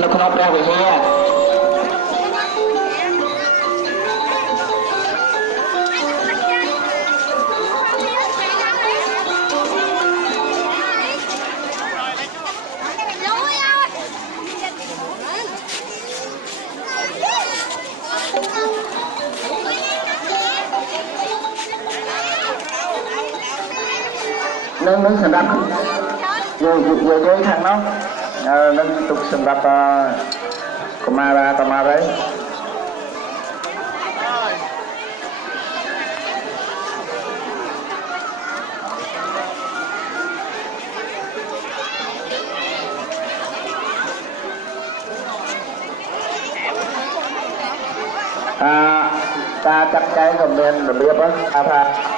នៅក្នុងព្រះវិហារនឹងសម្រាប់យើងខាងនោះនឹងទុកសម្រាប់កុមារាកុមារីការចាត់ចែងក៏មានរបៀបថា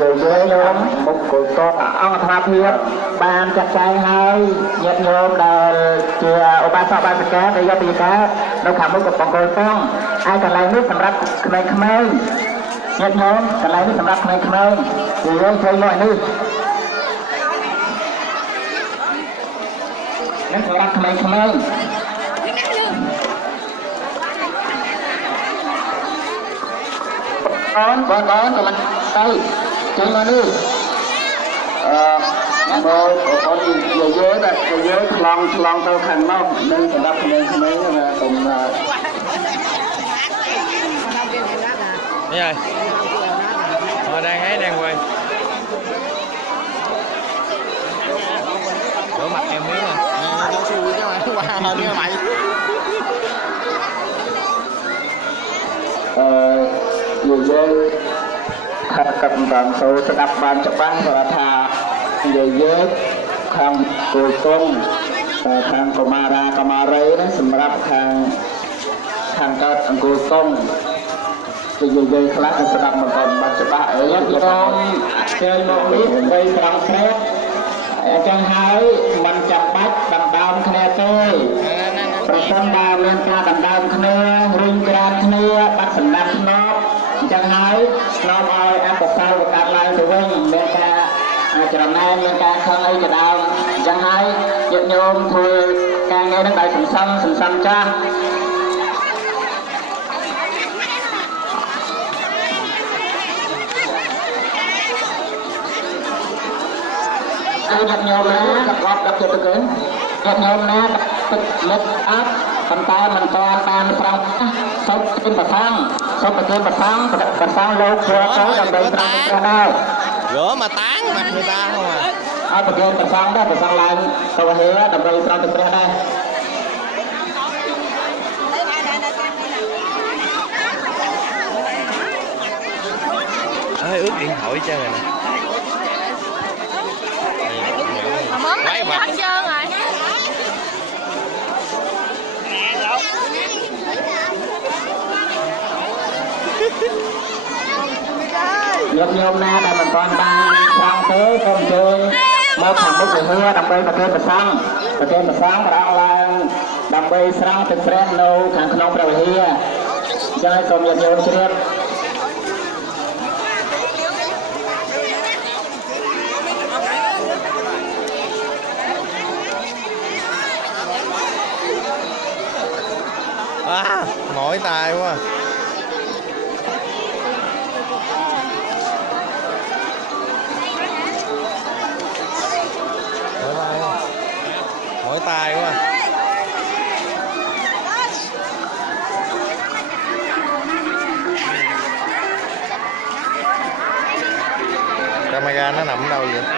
យើងខ្ញុំមុខគោលតអង្គធម៌ភាពបានចាត់ចែងហើយញាតិញោមដែលជាឧបាសកឧបាសិកាដែលយកពីការនៅខាងមុខកំពង់គោលតង់ហើយកន្លែងនេះសម្រាប់ក្មេងៗញាតិញោមកន្លែងនេះសម្រាប់ក្មេងៗគឺយើងធ្វើមកនេះនេះសម្រាប់ក្មេងៗបងក៏មិនទៅចេញមកនេះបងយើងតែយើងឆ្លងទៅខាងមកនឹងសម្រាប់ក្មេងៗណាកុំនេះហើយមកđang quay rửa mặt em miếng nè tao xui chứ mày qua hơn nha màyយើងថាកាត់បានសូស្ដាប់បានច្បាស់គាត់ថាយើងខាងគោលតុងខាងកុមារាកុមារីណាសម្រាប់ខាងកើតអង្គុលតុងគឺយើងខ្លះស្ដាប់មិនបានច្បាស់អីខ្ញុំចេញមកនេះដើម្បីត្រង់ស្រាប់អញ្ចឹងហើយមិនចាំបាច់ដណ្ដើមគ្នាទេប្រសិនបើមានការដណ្ដើមគ្នារុញក្រានគ្នាបាត់សម្ដាប់ស្នប់អញ្ចឹងហើយនាំឲ្យអបសាលកាត់ឡើងទៅវិញមានការច្រណែនមានការខឹងអីក៏ដើមអញ្ចឹងហើយញាតិញោមធ្វើការងារនឹងដោយសន្សំចាស់ញាតិញោមណាប្រកបដល់ចិត្តទៅញាតិញោមណាទឹកលឹកអត់ប៉ុន្តែមិនទាន់បានប្រឹងសុំពីប្រសាំងសុំប្រសាំងលោកគ្រាទៅដើម្បីប្រាំព្រះដែរយកមកតាំងមកគេតាហ្នឹងអត់ប្រកបប្រសាំងដែរប្រសាំងឡើងទៅហេដើម្បីប្រាំព្រះដែរអើយướt điện thoại chứ rồi nè món này hết trơn rồi nhôm nhôm na tại mình còn ba sang tới con chơi mới thành một người hưa đầm bay bật sang và đang là đầm bay sang từ friend nâu thằng con ông rồi hia cho nên còn nhôm nhôm chưa mỏi tay quá mỏi tay quá camera nó nằm ở đâu vậy